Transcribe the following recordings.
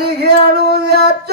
ಹಾಡಿ ಹೇಳು ವ್ಯಾಚ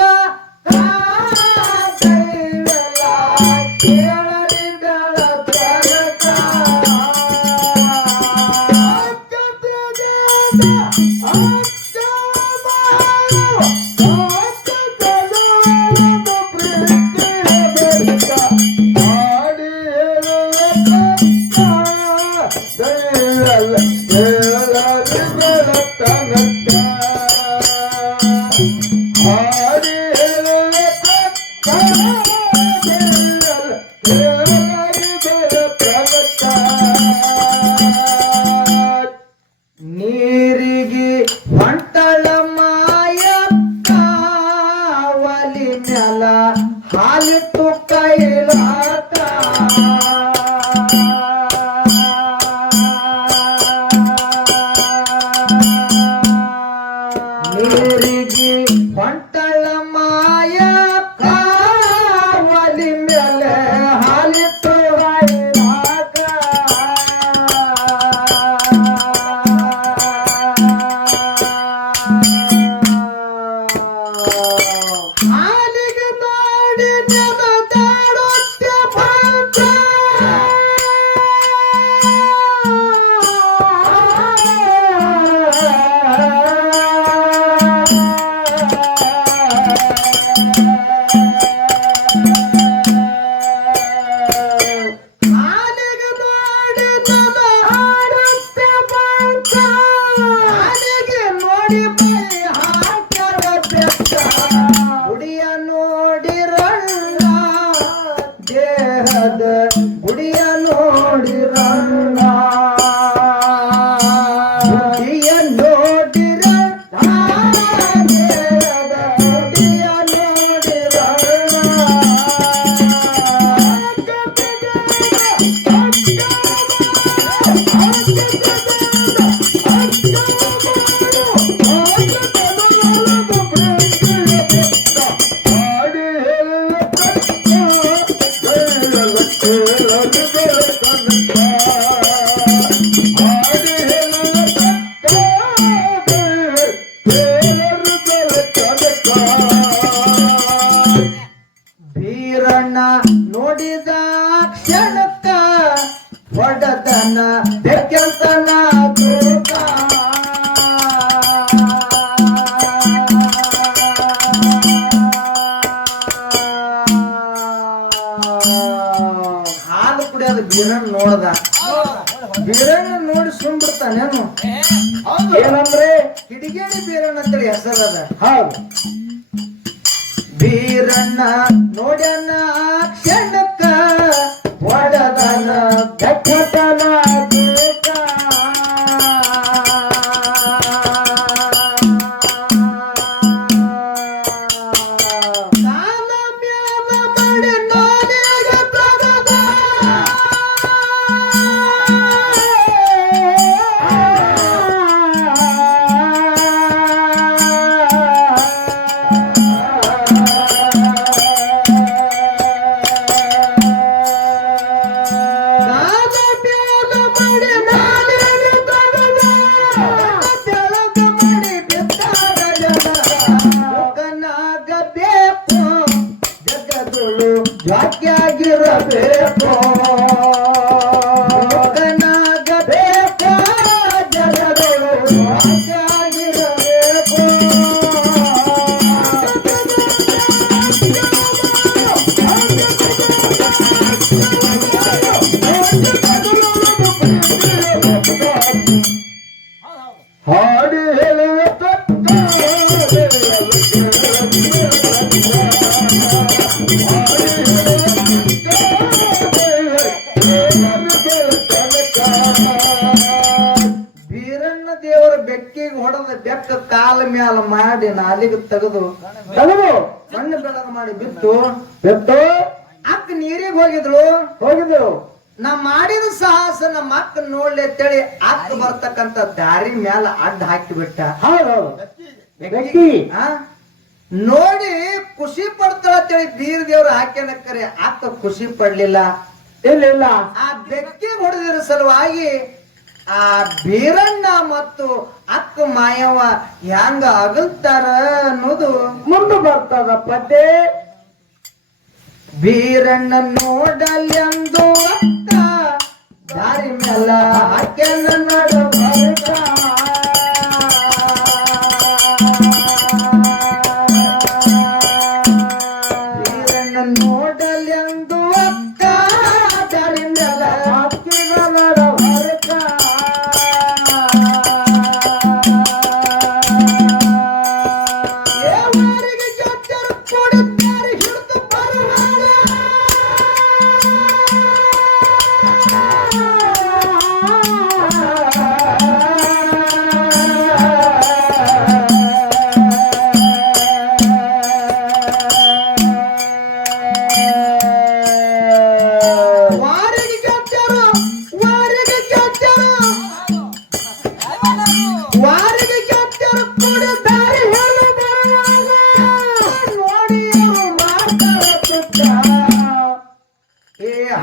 ನೀರಿಗೆ ಹೊಂಟಳ ಮಾಯಕ್ಕ ಒಲಿ ಮ್ಯಾಲ ಹಾಲಿತ್ತು ಕೈಲಾಕ ನೀರಿಗೆ ಹೊಂಟಳ ಮಾಯಕ್ಕ ಒಲಿ ಮ್ಯಾಲ ಹಾಲಿತ್ತು ಕೈಲಾಕ ಹಾಲಿಗೆ ಮಾಡಿ ನೆಲದಾಡುತ್ತ ಬಂದ ಹಾಲಿಗೆ ನೋಡಿ ನೆಲದಾಡುತ್ತ ಬಂದ ಹಾಲಿಗೆ ನೋಡಿ ಬೈ ಹಾಕರ ಬೆಟ್ಟ ಗುಡಿಯ ನೋಡಿರಣ್ಣ ದೇಹದ ಗುಡಿಯ ನೋಡಿರಣ್ಣ ಗುಡಿಯ ನೋಡಿರಣ್ಣ ದೇಹದ ಗುಡಿಯ ಬೀರಣ್ಣ ನೋಡಿದ ಕ್ಷಣಕ್ಕ ಹೊಡೆದನ ಬೆಕ್ಕಂತನ ತೂಕ ಹಾಲು ಕುಡಿಯೋದು ಬೀರಣ್ಣ ನೋಡ್ದ ಬೀರಣ್ಣ ನೋಡಿ ಸುಮ್ಬಿಡ್ತಾನೇನು ಏನಂದ್ರೆ ಕಿಡಿಗೇಡಿ ಬೀರಣ್ಣ ಅಂತೇಳಿ ಹೆಸರದ ಹೌದು ಬೀರಣ್ಣ ನೋಡ್ಯಾನ ಕ್ಷಣಕ್ಕ ಹೊಡೆದನ ಬೆಕ್ಕತನ ತೂಕ ಕಾಲ ಮ್ಯಾಲ ಮಾಡಿ ನಾಲಿಗೆ ತಗದ ಜಾಗ್ಯಾಗಿರಬೇಕು ಮಗನಾಗಬೇಕು ಜಗದಳು ಜಾಗ್ಯಾಗಿರಬೇಕು ಹಾಡಿ ಹೇಳುವ ಬೀರಣ್ಣ ದೇವರ ಬೆಕ್ಕಿಗೆ ಹೊಡೆದ ಬೆಕ್ಕ ಕಾಲ ಮ್ಯಾಲ ಮಾಡಿ ನಾಲಿಗೆ ತೆಗೆದು ಮಣ್ಣು ಬೆಳಗ ಮಾಡಿ ಬಿತ್ತು ಅಕ್ಕ ನೀರಿಗೆ ಹೋಗಿದ್ರು ನಾ ಮಾಡಿದ ಸಾಹಸ ನಮ್ಮ ಅಕ್ಕ ನೋಡ್ಲಿ ಅಂತೇಳಿ ಅಕ್ಕ ಬರ್ತಕ್ಕಂತ ದಾರಿ ಮ್ಯಾಲ ಅಡ್ಡ ಹಾಕಿ ಬಿಟ್ಟ ನೋಡಿ ಖುಷಿ ಪಡ್ತಾಳ ಅಂತೇಳಿ ಬೀರ ದೇವ್ರ ಹಾಕ್ಯನಕ್ಕರೆ ಅಕ್ಕ ಖುಷಿ ಪಡ್ಲಿಲ್ಲ ಇಲ್ಲ ಆ ಬೆಕ್ಕಿಗೆ ಹೊಡೆದಿರೋ ಸಲುವಾಗಿ ಆ ಬೀರಣ್ಣ ಮತ್ತು ಅಕ್ಕ ಮಾಯವ ಹೆಂಗ ಅಗಲ್ತಾರ ಅನ್ನೋದು ಮುಂದೆ ಬರ್ತದ ಪದ್ಯ. ಬೀರಣ್ಣ ನೋಡಲೆಂದು ಅಕ್ಕ ದಾರಿ ಮೇಲ ಹಾಕ್ಯನ ನಡುವರ್ಗ. ಬೀರಣ್ಣ ನೋಡಲೆಂದು ಅಕ್ಕ ದಾರಿ ಮೇಲ ಹಾಕಿನ ನಡುವರ್ಗ. ಏವರಿಗೆ ಜೊತೆರು ಕೊಡುತ್ತಾರೆ ಹಿಡಿದು ಬರುವಾಗ.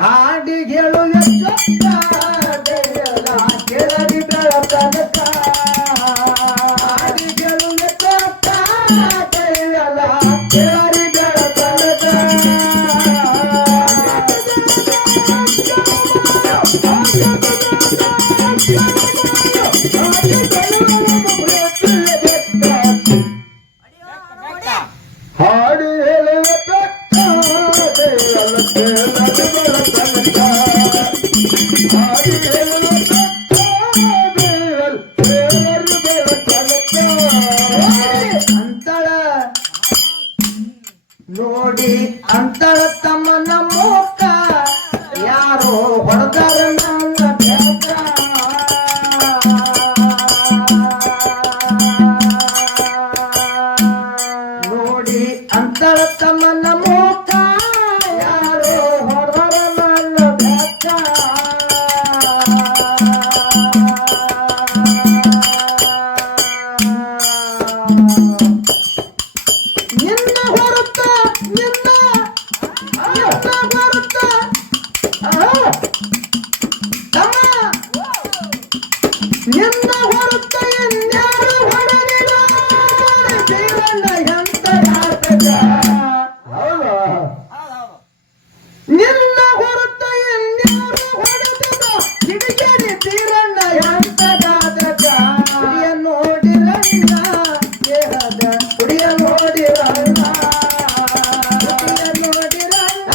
ಹಾಡಿಗೆ ಹೇಳುವ ಕೆಳದಿ ಬೆಳತನಕ ಹಾಡಿಗೆ ಹೇಳುವ ಕೆಳದಿ ಬೆಳತನಕ. ಹಾಡಿ ಹೇಳುವ ಅಂತಳ ನೋಡಿ ಅಂತಳ ತಮ್ಮನ ಮೋಕ ಯಾರೋ ಹೊಡೆದಾರ ನನ್ನ ಬೆಳಕ. ನೋಡಿ ಅಂತಳ ತಮ್ಮನ ಮೋಕ ಯಾರೋ ಹೊಡೆದಾರ ನನ್ನ ಬೆಳಕ. ನಿನ್ನ ಹೊರತ ನಿನ್ನ ಹೊರತ ತಮ್ಮ ನಿನ್ನ ಹೊರತ ಎನ್ಯಾರು ಹೊಡೆದಿಲ್ಲ. ಬೀರಣ್ಣ ಎಂತ ನಾಟಕ. ನಿನ್ನ ಹೊರತ ಎನ್ಯಾರು ಹೊಡೆದಿಲ್ಲ. ಕಿಡಿಗೇಡಿ ಬೀರಣ್ಣ ಎಂತ ನಾಟಕ. ಕುಡಿಯ ನೋಡಿರಣ್ಣ ದೇಹದ ಕುಡಿಯ ನೋಡಿರಣ್ಣ. ಕುಡಿಯ ನೋಡಿರಣ್ಣ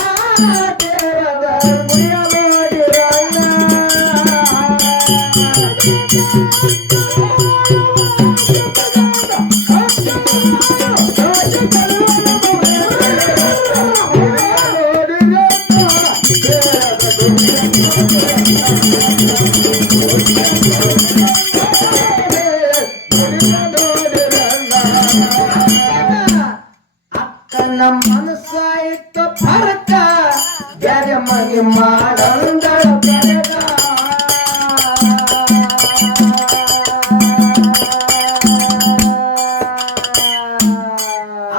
ದೇಹದ ಕುಡಿಯ ನೋಡಿರಣ್ಣ. ಅಕ್ಕನ ಮನಸ್ಸಾಯ್ತು ಫರಕ ಬ್ಯಾರೆ ಮನೆ ಮಾಡಂದಳ ಬೆಳಗ.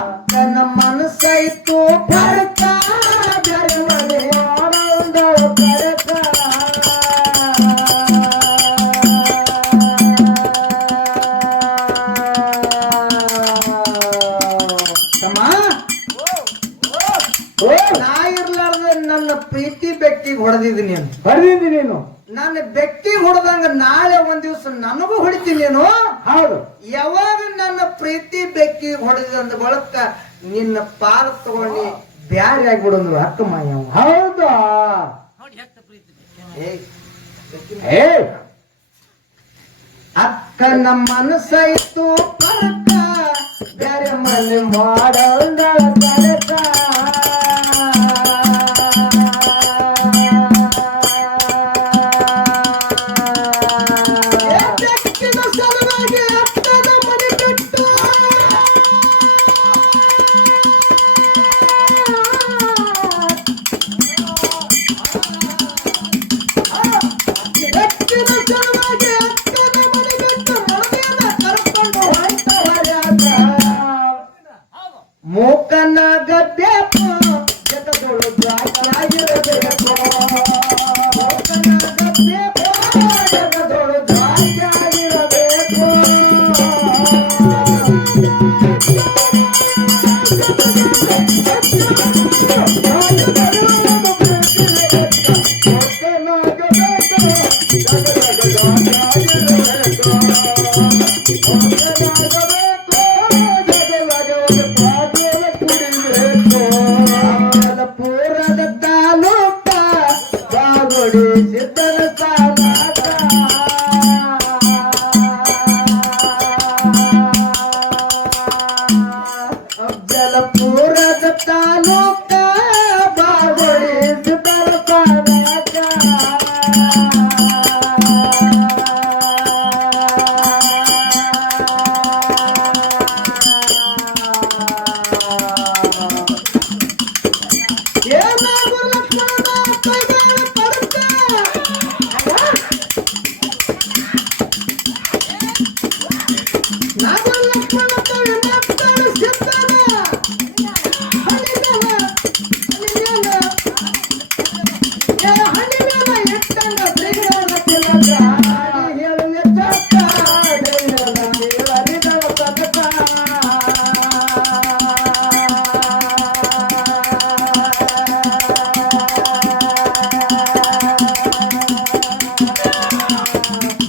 ಅಕ್ಕನ ಮನಸ್ಸಾಯ್ತು ಫರಕ ಬ್ಯಾರೆ ಮನೆ ಮಾಡಂದಳ ಬೆಳಗ. ನಾ ಇರ್ಲಾರ್ದ ನನ್ನ ಪ್ರೀತಿ ಬೆಕ್ಕಿಗೆ ಹೊಡೆದಿದ್ದೀನಿ ನೀನು. ಹೊಡೆದಿದ್ದಿ ನೀನು. ನನ್ನ ಬೆಕ್ಕಿಗೆ ಹೊಡೆದಂಗ ನಾಳೆ ಒಂದ್ ದಿವ್ಸ ನನಗೂ ಹೊಡಿತೀನಿ ನೀನು. ಹೌದು. ಯಾವಾಗ ನನ್ನ ಪ್ರೀತಿ ಬೆಕ್ಕಿಗೆ ಹೊಡೆದ ಅಂದ ಬಳಕ ನಿನ್ನ ಪಾದ ತಗೊಂಡು ಬ್ಯಾರೆ ಆಗ್ಬಿಡಂದ್ರು ಅಕ್ಕ ಮಾಯವ. ಹೌದಾ? ಏ ಅಕ್ಕನ ಮನಸ್ಸಾಯ್ತು ಪರಕ ಬ್ಯಾರೆ ಮನೆ ಮಾಡಂದಳ ಬೆಳಕ. ಬೆಕ್ಕಿನ ಸಲುವಾಗಿ ಅಕ್ಕನ ಮನೆ ಬಿಟ್ಟು ಬೆಕ್ಕಿನ ಸಲುವಾಗಿ ಅಕ್ಕನ ಮನೆ ಬಿಟ್ಟು ಮನೆಯನ್ನ ಕರ್ಕೊಂಡು ಹೊರಟವರಾದ.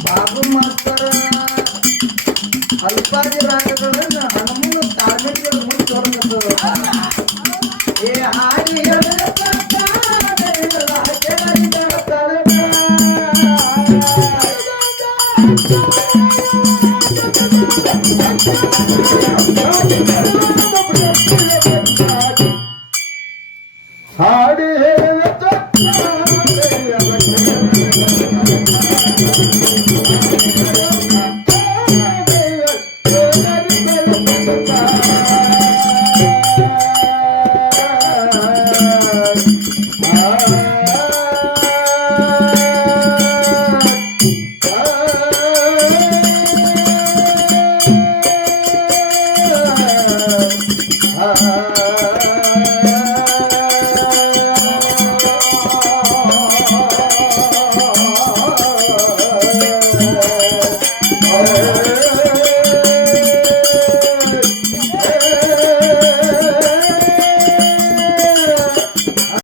ಬಾಬು ಮಾಸ್ತರ ಅಲ್ಪಾದಿ ರಾಗಗಳನ್ನ ಹನುಮನ ತಾಳ್ಮೆಗೆ ಮುಂದುವರೆದ ಏ ಹಾಡಿ ಹಾಡಿ